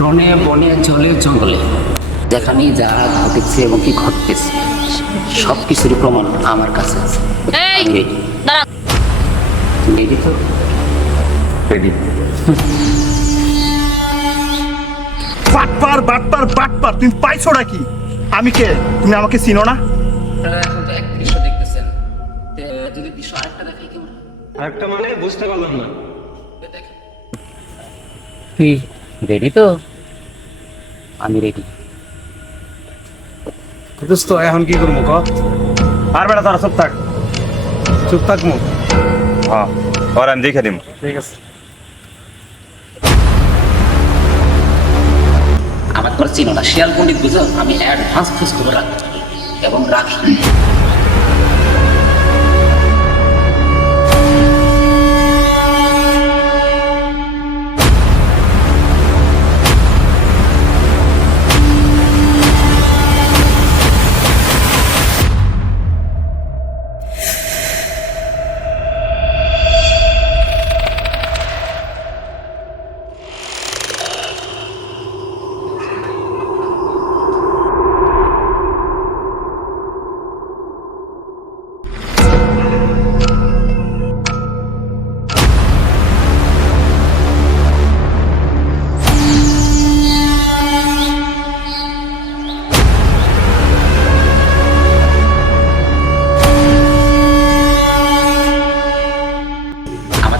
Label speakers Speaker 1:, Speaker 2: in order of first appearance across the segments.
Speaker 1: রনে বনে জলে জঙ্গলে। যেখানে যা ঘটেছে এবং কি ঘটতেছে। সব কিছুরই প্রমাণ আমার কাছে আছে। ready তো? রেডি।
Speaker 2: বাটপার বাটপার বাটপার তুমি পাইছোটা কি আমি কে? তুমি আমাকে চিনো না?
Speaker 1: এখন তো এক দৃশ্য দেখতেছেন। যদি দৃশ্য আরেকটা দেখাই কেমন
Speaker 3: আরেকটা মানে বুঝতে পারলাম না।
Speaker 1: দেখেন তুই রেডি তো? আমি রেডি
Speaker 3: দোস্ত এখন কি করব ক
Speaker 2: আর বেড়া তারা চুপ থাক।
Speaker 3: চুপ থাক মুখ
Speaker 2: হ্যাঁ আর আমি দেখে দিম।
Speaker 3: ঠিক আছে।
Speaker 1: আমার তোর চিনো না শিয়াল পণ্ডিত বুঝো আমি অ্যাডভান্স খোঁজ খবর রাখি এবং রাখি।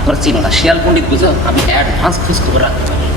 Speaker 1: তোর চিনো না। শিয়াল পণ্ডিত বুঝো আমি অ্যাডভান্স খোঁজ খবর রাখতে পারি।